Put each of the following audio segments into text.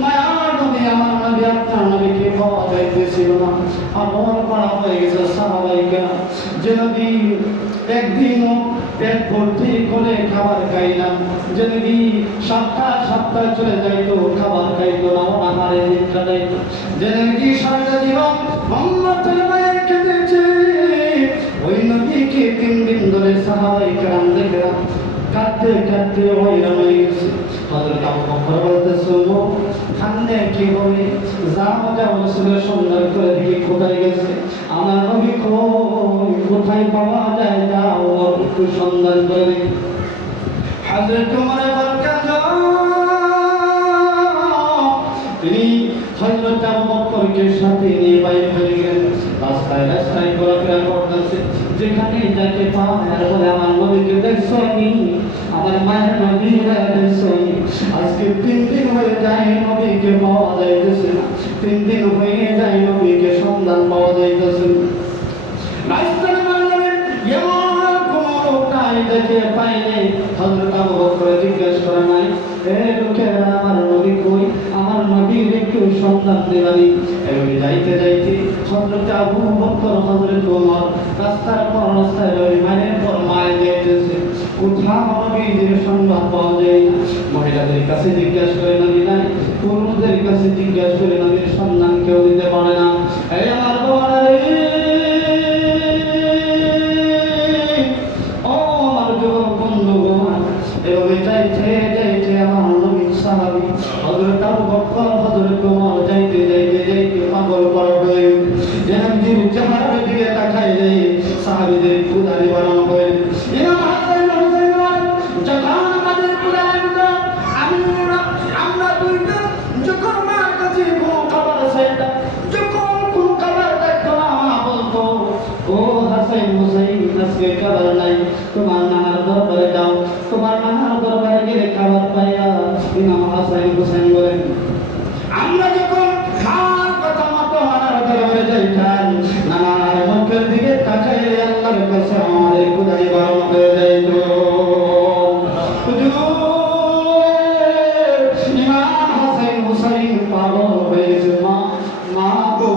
মায়ার নবী আমার নবী আপনার নবীকে পাওয়া যাইতেছিল না। আমার পাড়া হয়ে গেছে সাহাবাইকা যে নবী একদিনও পেট ভর্তি করে খাবার খাইলাম, যে নবী সপ্তাহ চলে যাইতো খাবার খাইতো না, আমারে নিদ্রা যাইতো, যে নবী সারা জীবন উম্মতের মায়ের কেঁদেছে, ওই নবীকে 3 দিন ধরে সাহাবায়ে কেরাম দেখলাম কাঁদতে কাঁদতে হয়রান হয়ে গেছে। হযরত আবু বকর বলতেছে, ও কান্দে কি হবে, যাও যাও রাসূলের সন্ধান করে দেখি কোথায় গেছে, আমার নবী কোথায় পাওয়া যায়, যাও একটু সন্ধান করে দেখি। হযরত ওমর তিনি হযরত আবু বকরকে সাথে নিয়ে বাইরে হয়ে গেলেন, রাস্তায় রাস্তায় ঘোরাফেরা করতেছে, যেখানে যাকে পায় আর বলে আমার নবীকে দেখছনি, আমার মায়ের নবীরা দেখছনি। আজকে 3 দিন হয়ে যায় নবীকে পাওয়া যাইতেছে না, 3 দিন হয়ে যায় নবীকে সন্ধান পাওয়া যাইতেছে না। রাস্তায় মানলেন এমন কোনো লোক নাই দেখে পাইনি। হযরত আবু বকর জিজ্ঞেস করে নাই, এ লোকেরা আমার নবী কই, আমার নবীর একটু সন্ধান দেবানি। এভাবে যাইতে যাইতে হযরত আবু বকর হযরত ওমর রাস্তার পর রাস্তায় মাইলের পর মাইল যাইতেছে, কোথাও নবীর সন্ধান পাওয়া যায় না। মহিলাদের কাছে জিজ্ঞাসা করে নবী নাই, পুরুষদের কাছে জিজ্ঞাসা করে নবীর সন্ধান কেউ দিতে পারে না। এই আমার বাবারা রে, ও আমার যুবক বন্ধুগণ, এভাবে যাইতে যাইতে আমার নবীর সাহাবী হযরত আবু বকর হযরত ওমর যাইতে যাইতে যাইতে পাগল পাগল হয়ে জাহাঙ্গীর চেহারার দিকে তাকাইলে সাহাবীদের ক্ষুধা নিবারণ হয়। ইমাম হাসান হুসাইন যখন আমাদের ক্ষুধা লাগতো, আমরা দুইটা যখন মার কাছে কোনো খাবার চাইতাম, যখন কোনো খাবার দেখতো না, বলতো, ও হাসান হুসাইন আজকে খাবার নাই, তোমার নানার দরবারে যাও, তোমার নানার দরবারে গেলে খাবার পাইয়া। ইমাম হাসান হুসাইন বলেন, আমরা যখন খাওয়ার কথা মতো নানার দরবারে যাইতাম, নানার মুখের দিকে তাকাইলে আল্লাহর কাছে আমাদের ক্ষুধা নিবারণ হয়ে যাইত। ইমাম হাসান হুসাইন পাগল হয়ে গেছে, মা গো,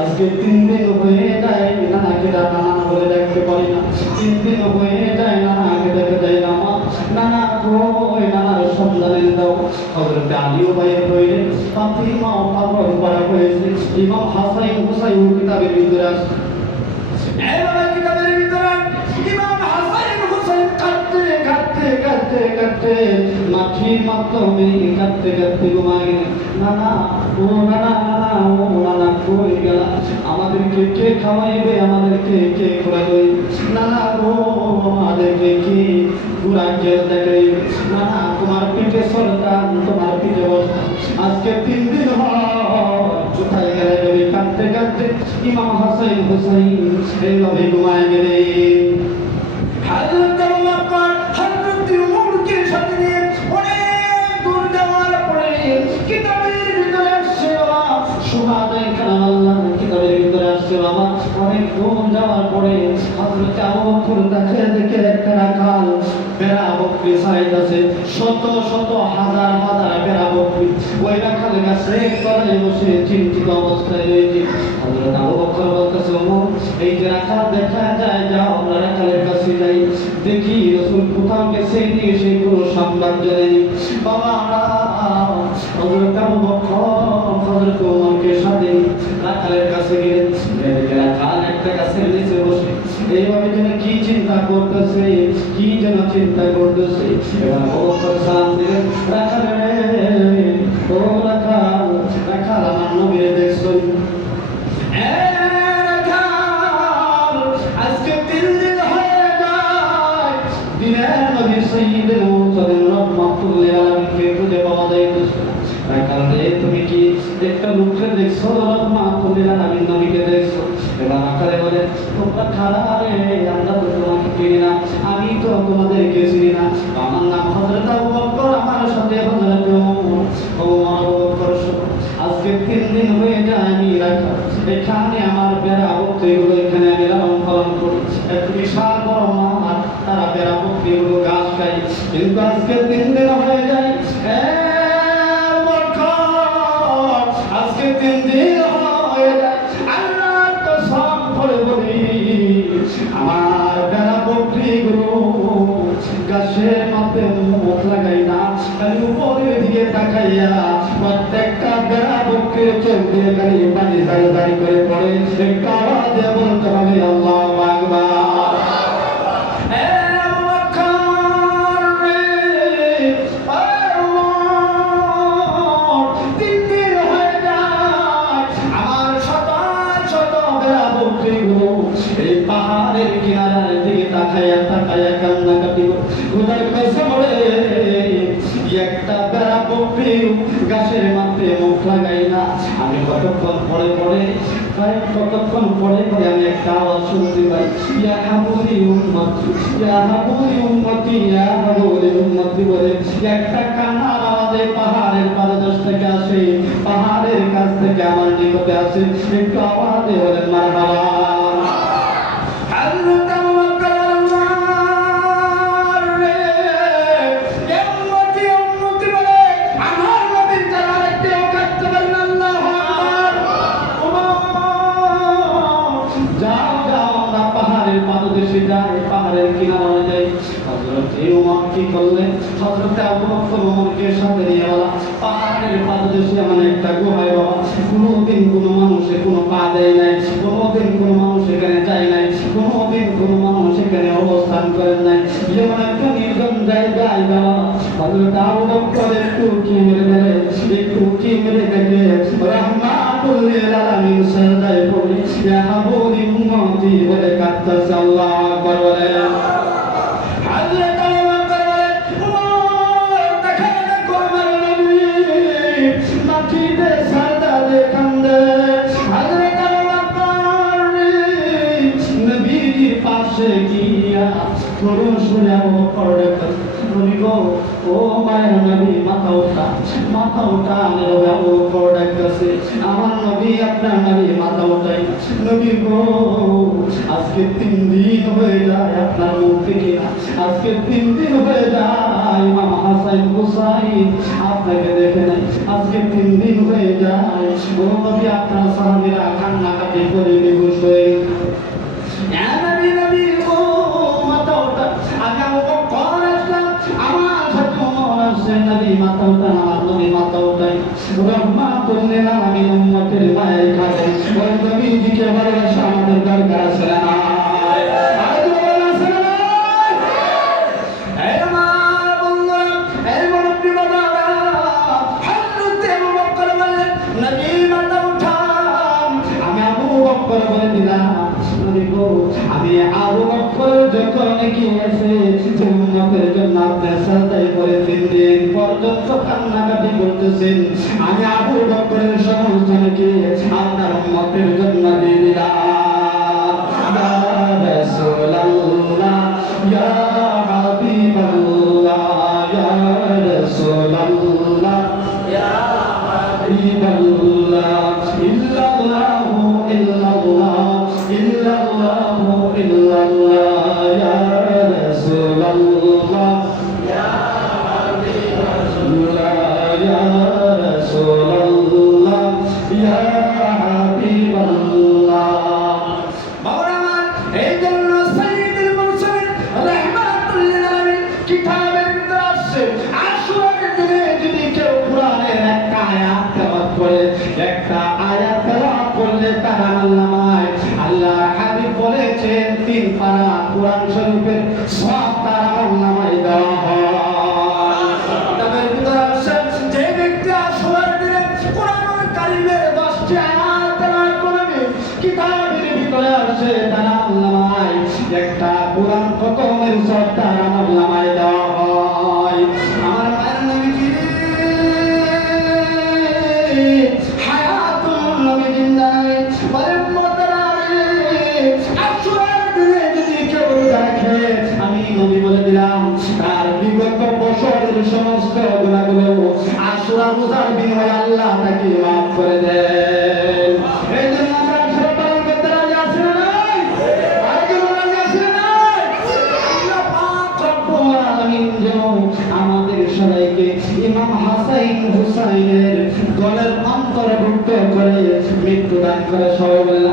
আজকে 3 দিন হয়ে যায় নানাকে নানা বলে দেখতে পারি না, 3 দিন হয়ে যায় নানাকে দেখতে যাই না, মা নানা কই, নানার সন্ধানে দাও। হযরত আলীও বাইরে হইলেন, ফাতিমাও পাগল করা হয়েছে। ইমাম হাসান হুসাইন কিতাবের ভিতরে আসে, এইভাবে কিতাবের ভিতরে ইমাম হাসান হুসাইন কাঁদতে কাঁদতে কাঁদতে কাঁদতে মাটির মাধ্যমে কাঁদতে কাঁদতে ঘুমায় গেলেন। নানা ও নানা, নানা ও নানা কই গেলা, আমাদেরকে কে খাওয়াইবে, আমাদেরকে কে ঘুরাইবে, নানা ও আমাদেরকে কি ঘুরাইয়া দেখাইবে, নানা তোমার পিঠে সরতাম, তোমার পিঠে বসতাম, আজকে 3 দিন কোথায় গেলে নবী। কাঁদতে কাঁদতে ইমাম হাসান হুসাইন এইভাবে ঘুমায় গেলেন। হযরত আবু বকর হযরত ওমরকে সাথে নিয়ে অনেক দূর যাওয়ার পরে কিতাবের ভিতরে আসছে, সুহাদায়ে কেরাম আল্লাহ কিতাবের ভিতরে আসছে, বাবা অনেক দূর যাওয়ার পরে হযরত আবু বকর দেখে দেখে একটা রাখাল বেড়া বকরি চাইতেছে, শত শত হাজার হাজার বেড়া বকরি ওই রাখালের কাছে তলায় বসে চিন্তিত অবস্থায় রয়েছে। হযরত আবু বকর বলতেছে, ওমর এই যে রাখাল দেখা যায়, যাও আমরা রাখালের কাছে যাই, দেখি রাসূল কোথাও গেছে নিয়ে সেই পুরো সংবাদ জানেনি। বাবা হযরত আবু বকর হযরত ওমরকে সাথে রাখালের কাছে গেলেন, রাখাল একটা গাছের নিচে বসে এইভাবে যেন কি চিন্তা করতেছে, কি যেন চিন্তা করতেছে। এবার আবু বকর সালাম দিলেন, রাখাল ও রাখাল, রাখাল আমার নবীরে দেখছো, আজকে 3 দিন হয়ে যায় দিনের নবী সাইয়্যিদুল মুরসালিন রাহমাতুল্লাহি আলাইহিকে খুঁজে পাওয়া যাইতেছে। রাখাল রে, তুমি কি একটা লোককে দেখছো, রাহমাতুল্লাহি আলাইহি নবীকে দেখছো? এবার রাখালে বলে, তোমরা খারা রে, আমরা তো তোমাকে চিনি না, আমি তো তোমাদেরকে চিনি না, আমার নাম হযরত আবু বকর, আমার সাথে হযরত ওমর। আজকে 3 দিন হয়ে যায় আমি রাখাল, এখানে আমার বেড়া বকরিগুলো এখানে আমি লালন পালন করি, একটু বিশাল বড় মাঠ, তারা বেড়া বকরিগুলো ঘাস খায়, কিন্তু আজকে 3 দিন হয়ে মুখ লাগাই না, খালি উপরের দিকে তাকাইয়া প্রত্যেকটা বেড়া বক্ষের চোখ দিয়ে খালি পানি জারি করে পড়ে একটু আওয়াজ দিয়ে বলতে হবে আল্লাহু আকবার। এই পাহাড়ের কিনারার দিকে তাকাইয়া তাকাইয়া কান্নাকাটি খোদার কসম রে, একটা বেড়া বকরি গাছের মাথায় মুখ লাগাই না। আমি কতক্ষণ পরে পরে আমি একটা আওয়াজ শুনতে পাই, ইয়া হাবুলি উম্মতি, ইয়া হাবুলি উম্মতি, ইয়া হাবুলি উম্মতি বলে একটা কান্নার আওয়াজে পাহাড়ের পাদদেশ থেকে আসে, পাহাড়ের কাছ থেকে আমার নিকটে আসে। একটু আওয়াজে বলেন মারহাবা। পাহাড়ের কিনারা যায়। হযরত ওমর কি করলেন? হযরত আবু বকর ওমরকে সাথে নিয়ে গেল পাহাড়ের পাদদেশে এমন একটা গুহায়। বাবা, কোনোদিন কোনো মানুষে কোনো পা দেয় নাই, কোনোদিন কোনো মানুষ এখানে যায় নাই, কোনোদিন কোনো মানুষ এখানে অবস্থান করেন নাই। যেমন একটা নির্জন জায়গায় বাবা, হযরত আবু বকর একটু কি মেরে দেয়, একটু কি মেরে দেখে রাহমাতুল লিল আলামিন সাজদায় পড়ে ইয়া হাবুলি উম্মতি বলে কাঁদতেছে। আল্লাহু আকবার বলে। হযরত আবু বকর ওমর দেখে কোরবান নবী মাটিতে সাজদা দিয়ে কান্দে। হযরত আবু বকর নবীর পাশে গিয়া করুণ সুরে আবু বকর ডাকতেন, নবী গো, ও মায়ের নবী, মাথা ওঠা, মাথা ওঠা। আবু বকর ডাকতেছে, আমার নবী, আপনার নবী, মাথা ওঠাই। নবী গো, আজকে 3 দিন হয়ে যায় আপনার মুখ থেকে, আজকে 3 দিন হয়ে যায় ইমাম হাসান হুসাইন আপনাকে দেখে নাই, আজকে 3 দিন হয়ে যায়। ও নবী, আপনার সাহাবীরা কান্নাকাটি করে বেহুশ হয়ে আমাদের দরকার আছে না? আমি আবু বকর যখন গিয়েছে উম্মতের জন্য আপনি সাজদায় পড়ে 3 দিন পর্যন্ত কান্নাকাটি করতেছেন, আমি আবু বকরের সমস্ত নাকি আপনার উম্মতের জন্য দিয়ে দিলাম। ইয়া রাসূলুল্লাহ, ইয়া হাবিবাল্লাহ, ইয়া রাসূলুল্লাহ, ইয়া হাবিবাল্লাহ, ইল্লাল্লাহু ইল্লাল্লাহ, ইল্লাল্লাহু ইল্লাল্লাহ, ইয়া রাসূলুল্লাহ, ইয়া হাবিবাল্লাহ, ইয়া রাসূলুল্লাহ, ইয়া হাবিবাল্লাহ। বাবা আমার, এই জন্য সাইয়্যিদুল মুরসালিন রাহমাতুল লিল আলামিন কিতাবের ভিতরে আসছে, আশুরার দিনে যদি কেউ কোরআনের একটা আয়াত তেলাওয়াত করে, একটা আয়াত তেলাওয়াত করলে তার আমলনামায় আল্লাহ হাবিব বলেছেন 3 পারা কোরআন শরীফের সওয়াব তার আমলনামায় দেওয়া হয়। কিতাবের ভিতরে আসছে, যে ব্যক্তি আশুরার দিনে কোরআনুল কারীমের 10টি আয়াত তেলাওয়াত করবে, কিতাবের ভিতরে আসছে তার আমলনামায় একটা কোরআন খতমের সওয়াব তার আমলনামায় দেওয়া হয়। আমার মায়ের নবীজি হায়াতুল নবী জিন্দায় বলেন মোহতারামে, আশুরার দিনে যদি কেউ দেখে, আমি নবী বলে দিলাম তার বিগত বছরের সমস্ত গুনাহগুলো আশুরা রোজার বিনিময়ে আল্লাহ তাকে মাফ করে দেন। এই জন্য আমরা আশুরা পালন করতে রাজি আছি না নাই? আরেকজন রাজি আছি না নাই? আল্লাহ পাক রব্বুল আলামিন যেন আমাদের সবাইকে ইমাম হাসান হুসাইনের দলের অন্তর্ভুক্ত করে মৃত্যুদান করে। সবাই বলেন